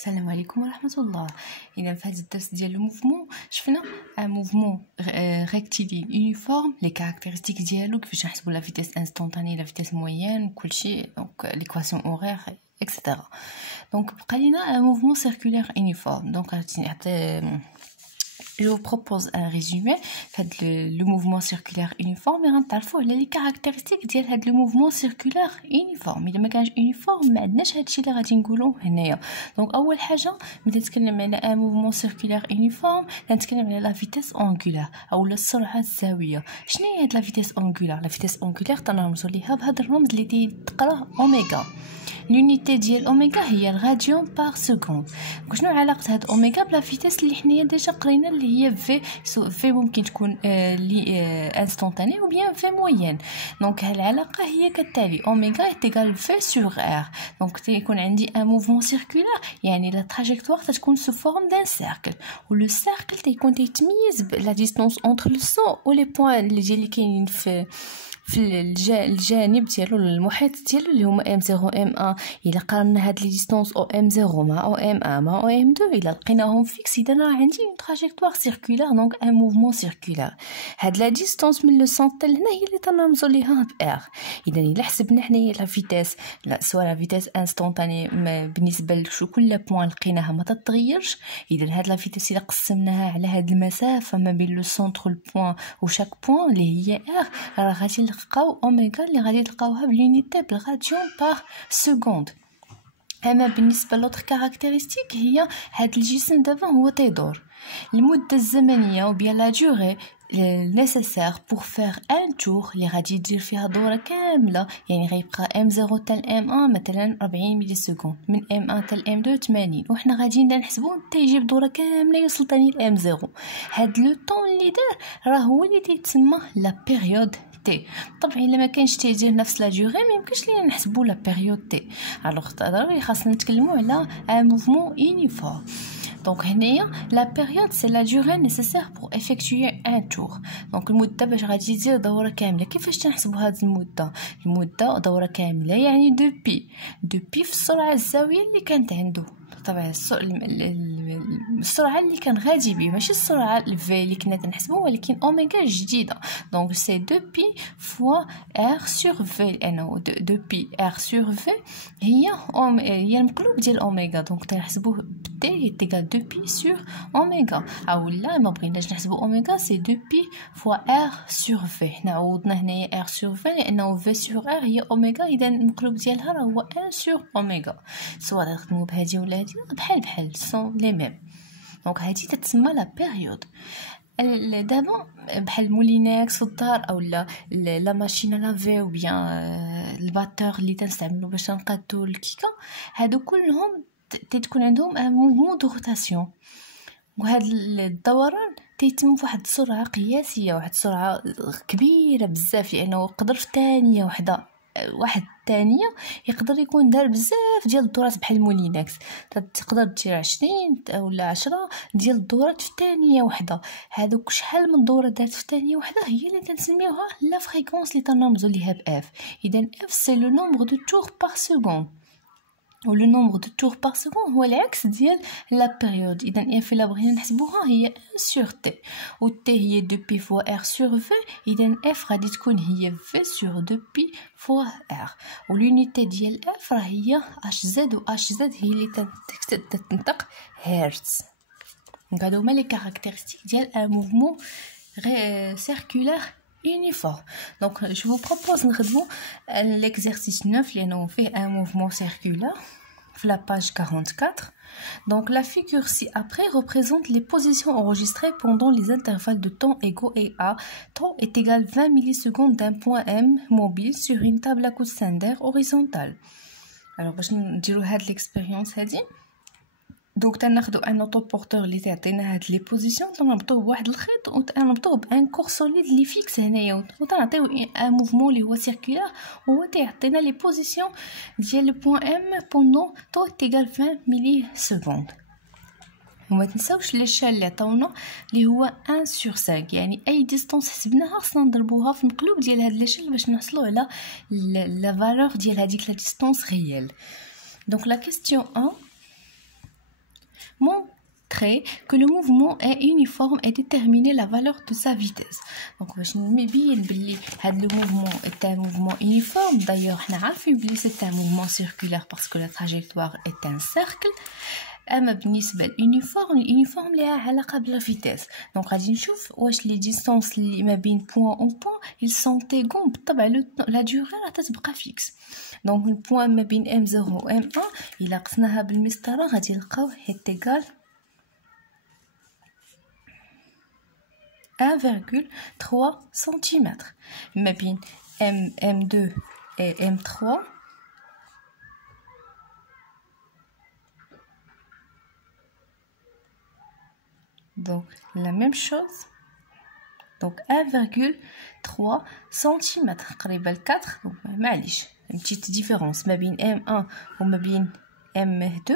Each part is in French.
السلام عليكم ورحمة الله. إذا في هذا الدرس ديال الموفمون شفنا موفمون ريكتيلين يونيفورم لي كاركتيرستيك ديالو، كيفاش نحسبوا لا فيتيس انستونطاني لا فيتيس موين وكلشي، دونك ليكواسيون اورير اكسيتيرا. دونك بقى لينا موفمون سيركولير يونيفورم. دونك je vous propose un résumé le mouvement circulaire uniforme et غنتعرفوا على لي كاركتيرستيك ديال هاد لو موفمون سيركولير يونيفورم. الا ما كانش يونيفورم ما عندناش هادشي اللي غادي نقولوا هنايا. دونك اول حاجه ملي نتكلم على ان موفمون سيركولير يونيفورم نتكلم على لا فيتيس اونغولار او السرعه الزاويه. شنو هي هاد لا فيتيس اونغولار؟ لا فيتيس اونغولار تنرمزوا ليها بهذا الرمز اللي تيتقرا اوميغا. l'unité ديال اوميغا هي الراديون بار سكوند. شنو علاقه هاد اوميغا بلا فيتيس اللي حنايا ديجا قرينا اللي هي في ممكن تكون لي انستونطاني او بيان في موين. دونك العلاقه هي كالتالي: اوميغا ايكال في سور ار. دونك تيكون عندي ان موفمون سيركولار، يعني لا تراجيكتوار تكون سو فورم دان سيركل، ولو سيركل تيكون تيتميز لا ديستونس اونتر لو سون و لي بوين اللي كاينين في الجانب ديالو المحيط ديالو اللي هما ام 0 ام 1. الا قارنا هاد لي ديستونس او ام 0 مع او ام 1 مع او ام 2 الا لقيناهم فيكس اذا راه عندي اون تراجيكتوار سيركولار، دونك ان موفمون سيركولار. هاد لا ديستونس من لو سونتر لهنا هي اللي تنرمزوا ليها ب ار. اذا الا حسبنا حنايا لا فيتيس سواء لا فيتيس انستونطاني بالنسبه لشو كل بوين لقيناها ما تتغيرش، اذا هاد لا فيتيس الا قسمناها على هاد المسافه ما بين لو سونتر والبوين وشاك بوين اللي هي ار، راه غادي نلقاو اوميغا اللي غادي تلقاوها بالونيتي بالراديون بار سكوند. اما بالنسبه لوطر كاركتيرستيك هي هاد الجسم دابا هو تيدور المده الزمنيه و بيان لا دوري nécessaire pour faire un tour اللي غادي يدير فيها دوره كامله. يعني غيبقى ام 0 حتى ام 1 مثلا 40 ملي سكوند، من ام 1 حتى ام 2 80، وحنا غادي نحسبوا حتى يجيب دوره كامله يوصل ثاني لام 0. هاد لو طون اللي دار راه هو اللي تيتسمى لا بيريود تي. طبعا الا ما كانش تيدير نفس لا دوري ما يمكنش لينا نحسبوا لا بيريود تي. الوغ ضروري خاصنا نتكلموا على ان موفمون يونيفورم. دونك هنايا لا بيريود سي لا دوري نيسيسير بور افيكتوي ان تور. دونك المده باش غادي يدير دوره كامله. كيفاش تنحسبوا هاد المده دوره كامله؟ يعني دو بي في السرعه الزاويه اللي كانت عنده. طبعا السرعه اللي كان غادي بيه ماشي السرعه الفي اللي كنا تنحسبوا، ولكن اوميغا جديده. دونك سي 2 بي فوا ار سور في، لانه 2 بي ار سور في هي المقلوب ديال اوميغا. دونك تنحسبوه تي ايكال 2 بي سور اوميغا، او لا ما بغيناش نحسبوا اوميغا سي 2 بي فوا ار سور في. حنا عوضنا هنايا ار سور في لانه في سور ار هي اوميغا، اذا المقلوب ديالها راه هو 1 سور اوميغا. سواء نخدموا بهادي ولا هادي بحال سون لي ميم. دونك هادي تتسمى لا بيريود. دابا بحال مولينكس في الدار او لا ماشينه لافي او بيان الباتور اللي تنستعملوا باش نقادو الكيكه، هادو كلهم تكون عندهم ان موفمون دو روتاسيون، وهاد الدوران تيتم فواحد السرعه قياسيه، واحد السرعه كبيره بزاف، لانه يقدر في ثانيه واحد الثانيه يقدر يكون دار بزاف ديال الدورات. بحال المولينكس تقدر دير 20 ولا 10 ديال الدورات في ثانيه واحده. هذوك شحال من دوره دارت في ثانيه واحده هي اللي تنسميوها لا فريكونس اللي تنرمزوا ليها باف. اذا اف سي لو نومبر دو تور بار سكوند، و لو نومبر دو تور بار سكوند هو العكس ديال لا بيريود. اذا اف الا بغينا نحسبوها هي 1 سور تي، و تي هي 2 بي فوا ار سور في. اذا اف غادي تكون هي في سور 2 بي فوا ار، و لونيتي ديال اف راه هي اش زد، و اش زد هي اللي تنطق هرتز. دونك هادو هما لي كاركتيرستيك ديال ان موفمون سيركولار uniforme. Donc je vous propose l'exercice 9 لأنه فيه un mouvement circulaire في la page 44. Donc la figure ci-après représente les positions enregistrées pendant les intervalles de temps égaux et à temps est égal 20 millisecondes d'un point M mobile sur une table à coussin horizontale. Alors باش نديرو هاد l'expérience هادي، دونك تناخدو ان اوتوبورتور اللي تعطينا هاد لي بوزيسيون، تنربطوه بواحد الخيط وتنربطوه بان كور سوليد اللي فيكس هنايا، وتنعطيو ان موفمون اللي هو سيركولار، وهو تيعطينا لي بوزيسيون ديال لو بوين ام بوندون طو تيغال 20 ملي سكوند. وما تنساوش ليشال اللي عطاونا اللي هو 1 sur 5، يعني اي ديستونس حسبناها خصنا نضربوها في المقلوب ديال هاد ليشال باش نحصلوا على لا فالور ديال هذيك لا ديستونس ريال. دونك لا كيستيون 1 montrer que le mouvement est uniforme et déterminer la valeur de sa vitesse. Donc باش نبين بلي هذا le mouvement est un mouvement uniforme. D'ailleurs حنا عارفين بلي c'est un mouvement circulaire parce que la trajectoire est un cercle. اما بالنسبه اليونيفورم لها علاقه بلا فيتيس. دونك غادي نشوف واش لي ديستانس اللي ما بين بوين و بوين ils sont égaux. بالطبع لا ديوري راه تتبقى فيكس. دونك البوين ما بين m0 و m1 الا قسناها بالمسطره غادي نلقاو est égal 1,3 cm. ما بين m2 et m3 donc la même chose. Donc 1,3 cm قريبة ل 4. donc معليش une petite différence ما بين m1 و ما بين m2.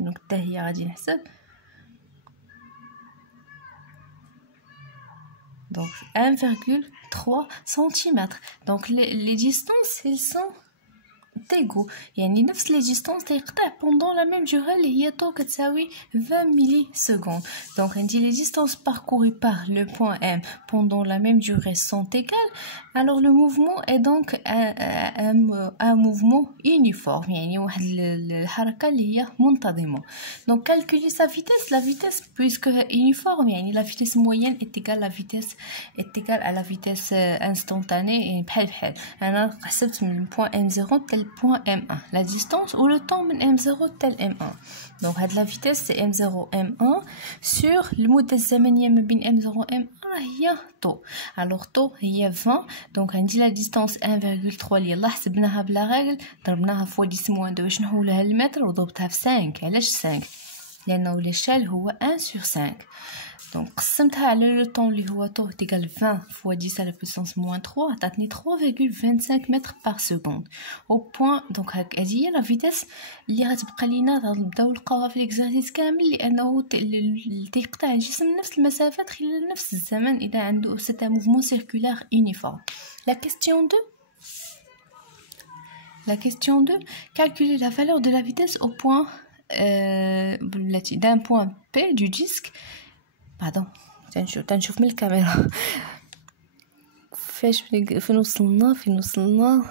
donc حتى هي غادي نحسب. donc 1,3 cm. donc les distances elles sont égaux. يعني نفس les distances تيقطع pendant la même durée اللي هي طو كتساوي 20 millisecondes. donc عندي les distances parcourues par le point M pendant la même durée sont égales. alors le mouvement est donc un mouvement uniforme. يعني واحد الحركة اللي هي منتظمة. donc calculer sa vitesse. la vitesse puisque uniforme يعني la vitesse moyenne est égale à la vitesse instantanée. بحال أنا حسبت من point M0 tel point M1 la distance ou le temps من M0 tel M1. donc هاد la vitesse c'est M0 M1 sur المدة الزمنية ما بين M0 M1 هي طو. alors طو هي 20. donc عندي la distance 1,3 اللي يلاه حسبناها بلا ريغل ضربناها في 10-2 باش نحولها للمتر وضربتها في 5. علاش 5؟ لأنه l'échelle هو 1 sur 5. donc قسمتها على لو طون اللي هو طو تيكال 20 fois 10 à la puissance moins 3 عطاتني 3,25 mètres par seconde au point. donc هذه هي لا فيتيس اللي غتبقى لينا نبداو نلقاوها في ليكزارسيس كامل لانه تيقطع الجسم نفس المسافات خلال نفس الزمن اذا عنده سيت موفمون سيركولار يونيفورم. la question 2 calculer la valeur de la vitesse au point d'un point P du disque. pardon تنشوف من الكاميرا فين وصلنا.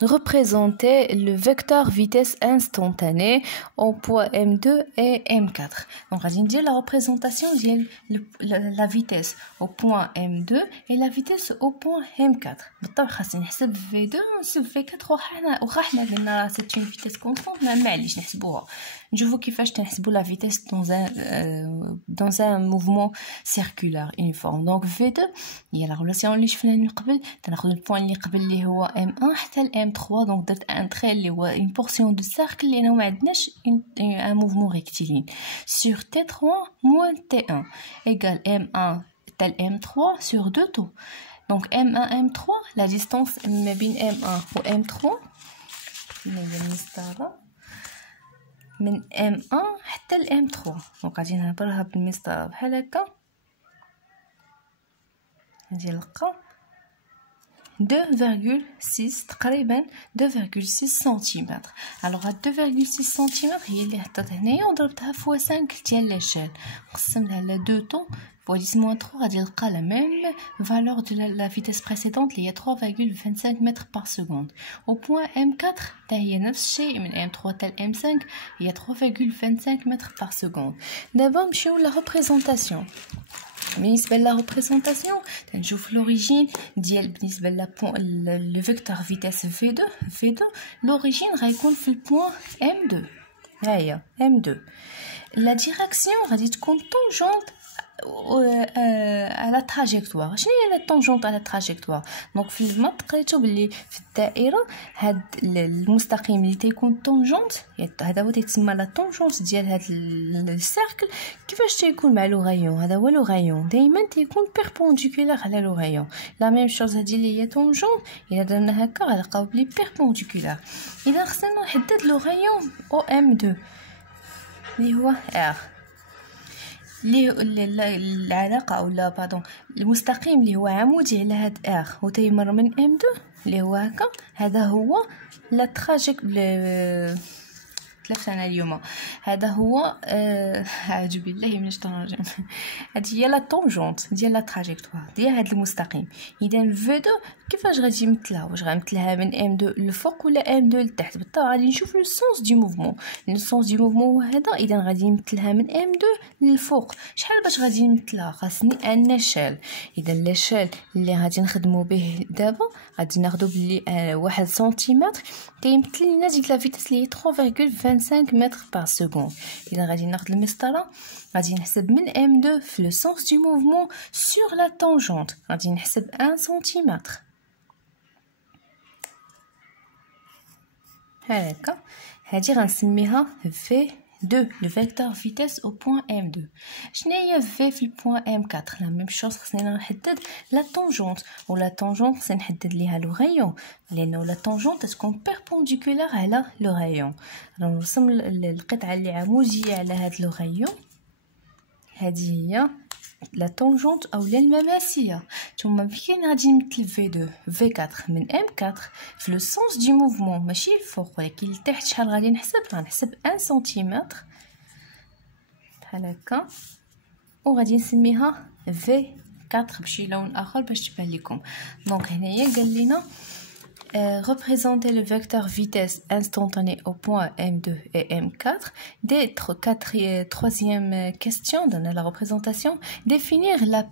représenter le vecteur vitesse instantanée au point M2 et M4. donc غادي ندير la représentation ديال la vitesse au point M2 et la vitesse au point M4. بالطبع خاصني نحسب V2 ونحسب V4. واخا حنا قلنا c'est une vitesse constante معليش نحسبوها. نشوفوا كيفاش تنحسبوا la vitesse dans un mouvement circulaire uniforme. donc V2 هي la relation اللي شفنا من قبل. تناخذ البوين اللي قبل اللي هو M1 حتى ل M3. donc درت un trait اللي هو une portion de cercle لأنه ما عندناش un mouvement rectiligne sur T3 moins T1 égale M1 tel M3 sur 2 taux. donc M1 M3 la distance ما بين M1 و M3 من M1 حتى ل M3. donc غادي نهبرها بالمسطره بحال هكا غادي نلقى 2,6 تقريبا 2,6 سنتيمتر. alors هاد 2,6 سنتيمتر هي اللي حطيت هنايا وضربتها في 5 ديال لاشيل قسمتها على 2 طون fois 10-3 غادي نلقى la même valeur de la vitesse précédente اللي هي 3,25 mètres par seconde. au point M4 حتى هي نفس الشيء من M3 حتى M5 هي 3,25 mètres par seconde. دابا نمشيو لا ريبريزونطاسيون. بالنسبه لا ريبريزونطاسيون تنشوف لوريجين ديال بالنسبه لو فيكتور فيتاس V2 لوريجين غيكون في البوين M2. ها هي M2. لا ديريكسيون غادي تكون طونجونت على trajectoire. شنو هي لا طونجونت على trajectoire؟ دونك في المات قريتو بلي في الدائره هاد المستقيم اللي تيكون طونجونت هذا هو تيتسمى لا طونجونت ديال هاد السيركل. كيفاش تيكون مع لو غايون؟ هذا هو لو غايون دائما تيكون بيربونديكولار على لو غايون. لا ميم شوز هادي اللي هي طونجونت الا درنا هكا غنلقاو بلي بيربونديكولار. الا خصنا نحدد لو غايون او M2 اللي هو R العلاقه اولا باردون المستقيم اللي هو عمودي على هاد R وتيمر من M2 اللي هو هكا. هذا هو لا تلفت انا اليوم. هذا هو اعوذ بالله من الشيطان الرجيم. هذه هي لا طونجونت ديال لا تراجيكتوار ديال هذا المستقيم. اذا في 2 كيفاش غادي نمثلها؟ واش غنمثلها من ام 2 للفوق ولا ام 2 لتحت؟ بالطبع غادي نشوف لو سونس دي موفمون. لو سونس دي موفمون هو هذا. اذا غادي نمثلها من ام 2 للفوق. شحال باش غادي نمثلها؟ خاصني ان اشال. اذا لاشال اللي غادي نخدموا به دابا غادي ناخذ بلي 1 سنتيمتر كيمثل لنا ديك لا فيتاس اللي 3.25 متر بار سكوند. اذا غادي ناخذ المسطره غادي نحسب من m2 في لو سونس دو موفمون سور لا طونجونت غادي نحسب 1 سنتيمتر هكا. هادي غنسميها في 2 le vecteur vitesse au point M2. شناهي في البوان M4؟ لا ميم شوز. خصني نحدد لا طونجونت ولا طونجونت خصني نحدد ليها لو غايون لانه لا طونجونت تكون بيربونديكولار على لو غايون. نرسم القطعه اللي عموديه على هذا لو غايون. هذه هي لا طونجونت او المماسيه. ثم فين غادي نمثل في 2 في 4 من M4 في لو سونس دي موفمون ماشي الفوق ولكن لتحت. شحال غادي نحسب؟ غنحسب 1 سنتيمتر بحال هكا وغادي نسميها في 4 بشي لون اخر باش تبان لكم. دونك هنايا قال لنا représenter le vecteur vitesse instantanée au point M2 et M4. Troisième question dans la représentation. Définir la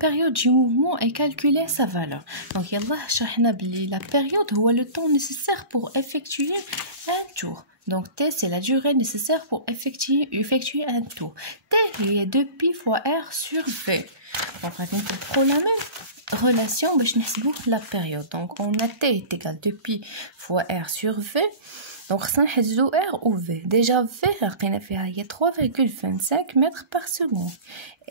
période du mouvement et calculer sa valeur. Donc, yallah, شرحنا بلي la période هو le temps nécessaire pour effectuer un tour. Donc, T, c'est la durée nécessaire pour effectuer un tour. T, il y a 2pi fois R sur V. Donc, on va prendre la même relation باش نحسبوا la période. Donc, on a T est égal à 2pi fois R sur V. Donc, خصنا نحددوا R ou V. Déjà, V, لقينا فيها هي 3.25 متر par seconde.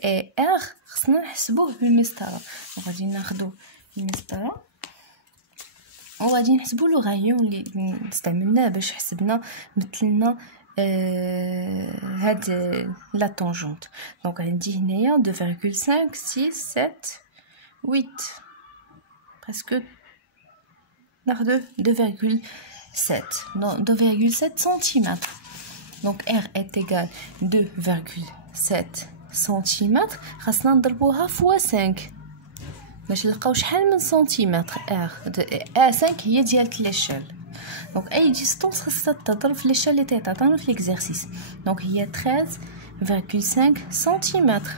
Et R, خصنا نحسبوه بالمسطرة. وغادي ناخدو المسطرة وغادي نحسبوا لو غايون اللي استعملناه باش حسبنا مثلنا هاد لا طونجونت. دونك عندي هنايا 2.5 6 7 8 presque ناخذ 2.7 cm. Donc R est égal 2.7 cm. خاصنا نضربوها فوا 5 باش نلقاو شحال من سنتيمتر. R 5 هي ديال لاشال. دونك اي ديستونس خاصها تضرب في لاشال اللي تعطانا في ليكزارسيس. دونك هي 13.5 سنتيمتر.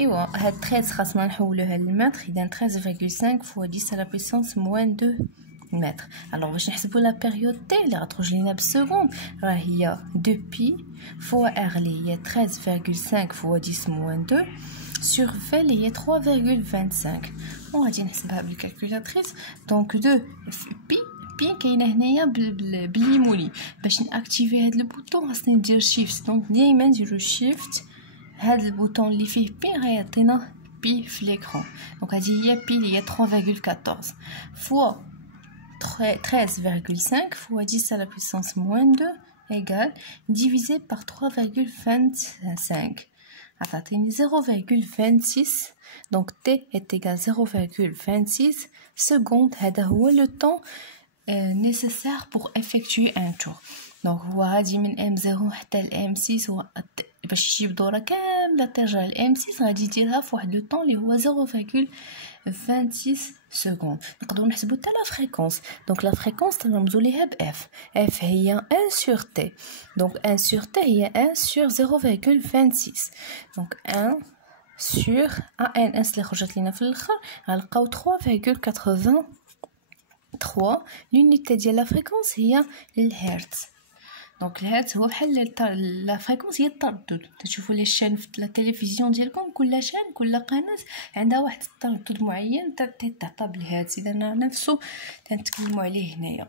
ايوا هاد 13 خاصنا نحولوها للمتر. اذا 13.5 فوا 10 على بويسونس موان 2 متر. الوغ باش نحسبوا لا بيريود تي اللي غتخرج لينا بالسكوند راه هي 2 بي فوا ار اللي هي 13.5 فوا 10 موان 2 sur V اللي هي 3.25. وغادي نحسبها بالكالكولاتريس. دونك 2 بي كاينه هنايا بالليمولي. باش ناكتيفي هاد البوطون خاصني ندير شيفت. دونك ديما نديرو شيفت. هاد البوطون اللي فيه بي غيعطينا بي في ليكرون. دونك هذه هي بي اللي هي 3.14 فوا 13.5 fois 10 à la puissance moins 2 égale divisé par 3.25. عطاتيني 0.26. donc t est égal 0.26 secondes. هذا هو le temps nécessaire pour effectuer un tour. donc هو غادي من M0 حتى ل M6 باش تجيب دوره كامله ترجع ل M6 غادي ديرها في واحد لو طون اللي هو 0.26 secondes. نقدروا نحسبوا حتى لا فريكونس. دونك لا فريكونس تنرمزوا ليها ب F. F هي 1 sur T. دونك 1 sur T هي 1 sur 0.26. دونك 1 sur ANS اللي خرجت لينا في الاخر غنلقاو 3.83. l'unité ديال لا فريكونس هي الهرتز. دونك الهرتز هو بحال لا فريكونس هي التردد. تشوفوا لي شان في التلفزيون ديالكم كل شان كل قناه عندها واحد التردد معين تعطى بالهرتز. اذا نفسه تنتكلموا عليه هنايا.